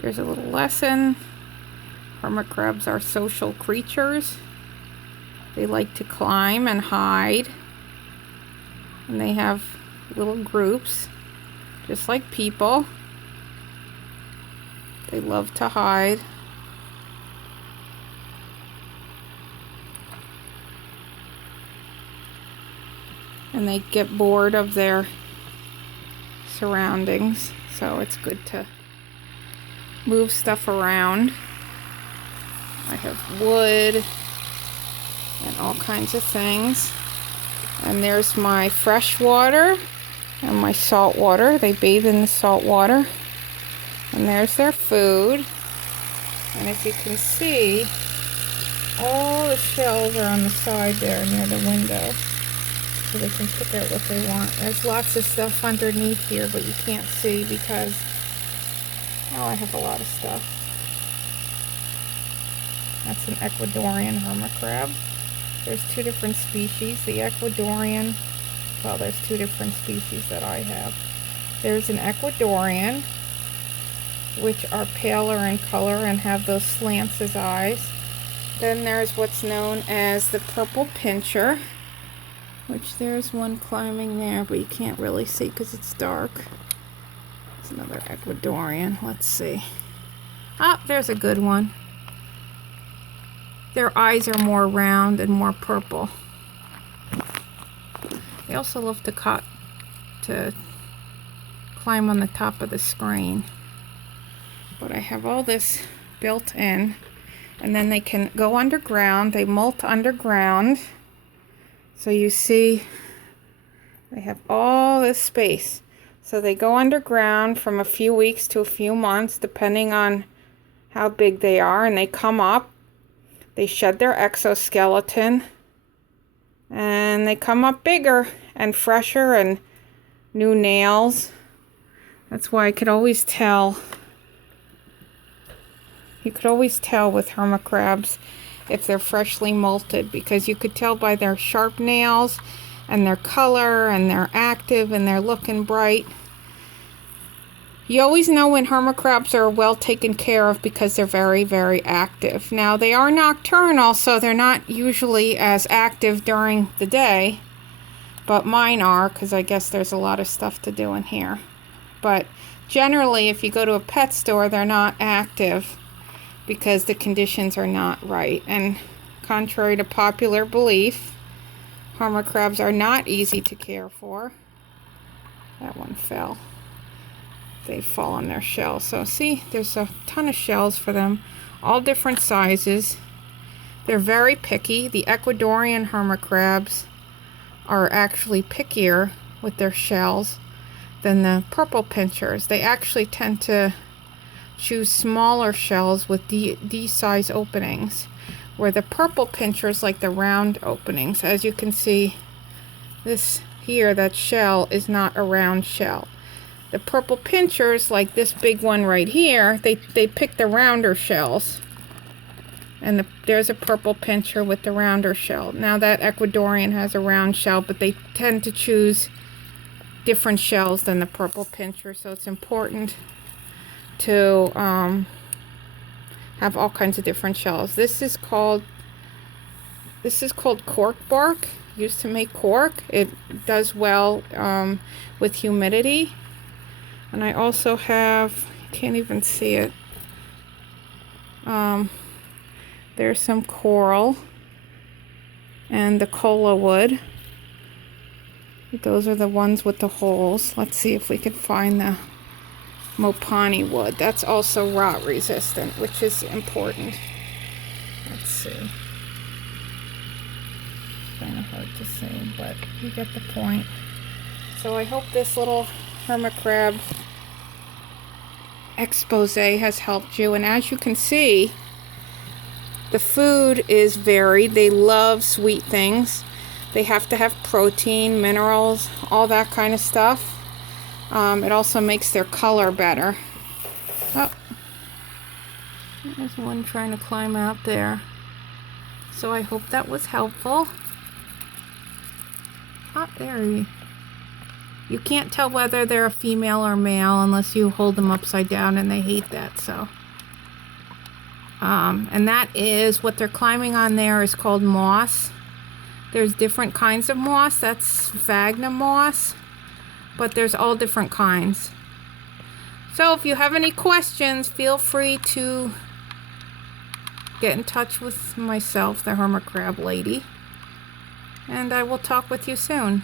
Here's a little lesson. Hermit crabs are social creatures. They like to climb and hide. And they have little groups, just like people. They love to hide. And they get bored of their surroundings, so it's good to move stuff around. I have wood and all kinds of things. And there's my fresh water and my salt water. They bathe in the salt water. And there's their food. And if you can see, all the shells are on the side there near the window, so they can pick out what they want. There's lots of stuff underneath here, but you can't see because, oh, I have a lot of stuff. That's an Ecuadorian hermit crab. There's two different species. The Ecuadorian, well, there's two different species that I have. There's an Ecuadorian, which are paler in color and have those slants as eyes. Then there's what's known as the purple pincher, which there's one climbing there, but you can't really see because it's dark. It's another Ecuadorian. Let's see. Ah, there's a good one. Their eyes are more round and more purple. They also love to climb on the top of the screen. But I have all this built in, and then they can go underground. They molt underground. So you see, they have all this space. So they go underground from a few weeks to a few months, depending on how big they are, and they come up. They shed their exoskeleton, and they come up bigger and fresher and new nails. That's why I could always tell. You could always tell with hermit crabs if they're freshly molted, because you could tell by their sharp nails and their color, and they're active and they're looking bright. You always know when hermit crabs are well taken care of because they're very, very active. Now, they are nocturnal, so they're not usually as active during the day, but mine are, because I guess there's a lot of stuff to do in here. But generally, if you go to a pet store, they're not active because the conditions are not right. And contrary to popular belief, hermit crabs are not easy to care for. That one fell. They fall on their shell. So see, there's a ton of shells for them, all different sizes. They're very picky. The Ecuadorian hermit crabs are actually pickier with their shells than the purple pinchers. They actually tend to choose smaller shells with these size openings, where the purple pinchers like the round openings. As you can see, this here, that shell is not a round shell. The purple pinchers, like this big one right here, they pick the rounder shells. And there's a purple pincher with the rounder shell. Now that Ecuadorian has a round shell, but they tend to choose different shells than the purple pincher. So it's important to have all kinds of different shells. This is called cork bark. Used to make cork. It does well with humidity. And I also have, you can't even see it. There's some coral and the cola wood. Those are the ones with the holes. Let's see if we can find the Mopani wood. That's also rot resistant, which is important. Let's see. Kind of hard to see, but you get the point. So I hope this little hermit crab expose has helped you. And as you can see, the food is varied. They love sweet things. They have to have protein, minerals, all that kind of stuff. It also makes their color better. Oh, there's one trying to climb out there. So I hope that was helpful. Oh, there he You can't tell whether they're a female or male unless you hold them upside down, and they hate that, so. And that is what they're climbing on there is called moss. There's different kinds of moss. That's sphagnum moss, but there's all different kinds. So if you have any questions, feel free to get in touch with myself, the hermit crab lady, and I will talk with you soon.